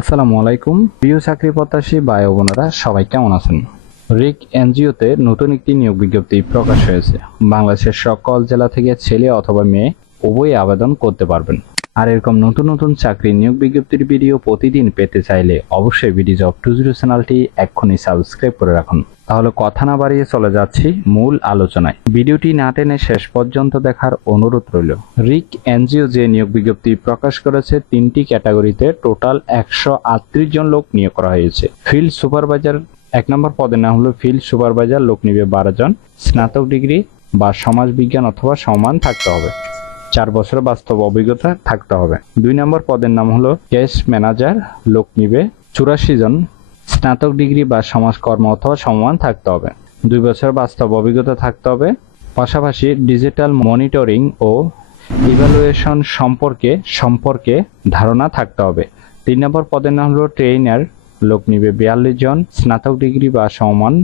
আসসালামু আলাইকুম প্রিয় চাকরি প্রত্যাশী ভাই ও বোনেরা, সবাই কেমন আছেন? রিক এনজিওতে নতুন একটি নিয়োগ বিজ্ঞপ্তি প্রকাশ হয়েছে। বাংলাদেশের সকল জেলা থেকে ছেলে অথবা মেয়ে উভয়ই আবেদন করতে পারবেন। আর এরকম নতুন নতুন চাকরি নিয়োগ বিজ্ঞপ্তির ভিডিও প্রতিদিন পেতে চাইলে অবশ্যই বিডি জব 20 চ্যানেলটি এক্ষুনি সাবস্ক্রাইব করে রাখুন। তাহলে কথা না বাড়িয়ে চলে যাচ্ছি মূল আলোচনায়। ভিডিওটি না টেনে শেষ পর্যন্ত দেখার অনুরোধ রইল। রিক এনজিও যে নিয়োগ বিজ্ঞপ্তি প্রকাশ করেছে, 3টি ক্যাটাগরিতে টোটাল 138 জন লোক নিয়োগ করা হয়েছে। ফিল্ড সুপারভাইজার 1 নম্বর পদের নাম হলো ফিল্ড সুপারভাইজার, লোক নিবে 12 জন। স্নাতক ডিগ্রি বা সমাজ বিজ্ঞান অথবা সমান থাকতে হবে। 4 বছর বাস্তব অভিজ্ঞতা থাকতে হবে। 2 নম্বর পদের নাম হলো ক্যাশ ম্যানেজার, লোক নিবে 84 জন। স্নাতক ডিগ্রি বা সমাজকর্ম অথবা সমান থাকতে হবে। 2 বছর বাস্তব অভিজ্ঞতা থাকতে হবে। পাশাপাশি ডিজিটাল মনিটরিং ও ইভ্যালুয়েশন সম্পর্কে ধারণা থাকতে হবে। 3 নম্বর পদের নাম হলো ট্রেইনার, লোক নিবে 42 জন। স্নাতক ডিগ্রি বা সমান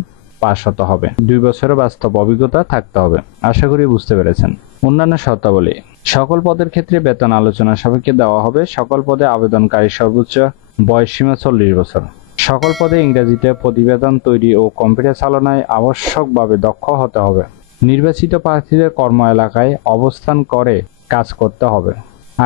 পাস হতে হবে। 2 বছরের বাস্তব অভিজ্ঞতা থাকতে হবে। আশা করি বুঝতে পেরেছেন। অন্যান্য শর্তাবলী: সকল পদের ক্ষেত্রে বেতন আলোচনা সাপেক্ষে দেওয়া হবে। সকল পদে আবেদনকারী সর্বোচ্চ বয়সসীমা 40 বছর। সকল পদে ইংরেজিতে প্রতিবেদন তৈরি ও কম্পিউটার চালনায় আবশ্যকভাবে দক্ষ হতে হবে। নির্বাচিত প্রার্থীদের কর্ম এলাকায় অবস্থান করে কাজ করতে হবে।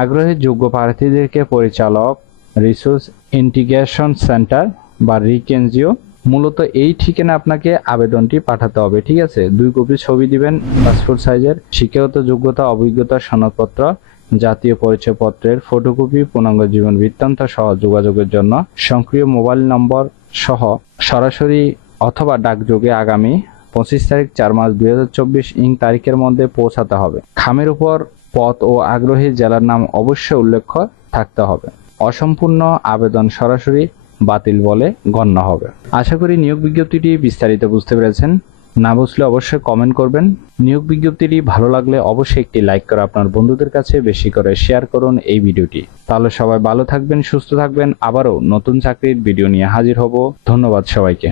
আগ্রহী যোগ্য প্রার্থীদেরকে পরিচালক, রিসোর্স ইন্টিগ্রেশন সেন্টার বা রিক এনজিও, মূলত এই ঠিকানা আপনাকে আবেদনটি পাঠাতে হবে। ঠিক আছে, 2 কপি ছবি দিবেন, পাসপোর্ট সাইজের, শিক্ষাগত যোগ্যতা, অভিজ্ঞতা সনদপত্র, জাতীয় পরিচয়পত্রের ফটোকপি, পূর্ণাঙ্গ জীবন বৃত্তান্ত সহ যোগাযোগের জন্য সক্রিয় মোবাইল নম্বর সহ সরাসরি অথবা ডাকযোগে আগামী 25 তারিখ 4 মাস 2024 তারিখের মধ্যে পৌঁছাতে হবে। খামের উপর পদ ও আগ্রহী জেলার নাম অবশ্যই উল্লেখ থাকতে হবে। অসম্পূর্ণ আবেদন সরাসরি বাতিল বলে গণ্য হবে। আশা করি নিয়োগ বিজ্ঞপ্তিটি বিস্তারিত বুঝতে পেরেছেন। না বুঝলে অবশ্যই কমেন্ট করবেন। নিয়োগ বিজ্ঞপ্তিটি ভালো লাগলে অবশ্যই একটি লাইক করে আপনার বন্ধুদের কাছে বেশি করে শেয়ার করুন এই ভিডিওটি। তাহলে সবাই ভালো থাকবেন, সুস্থ থাকবেন। আবারও নতুন চাকরির ভিডিও নিয়ে হাজির হব। ধন্যবাদ সবাইকে।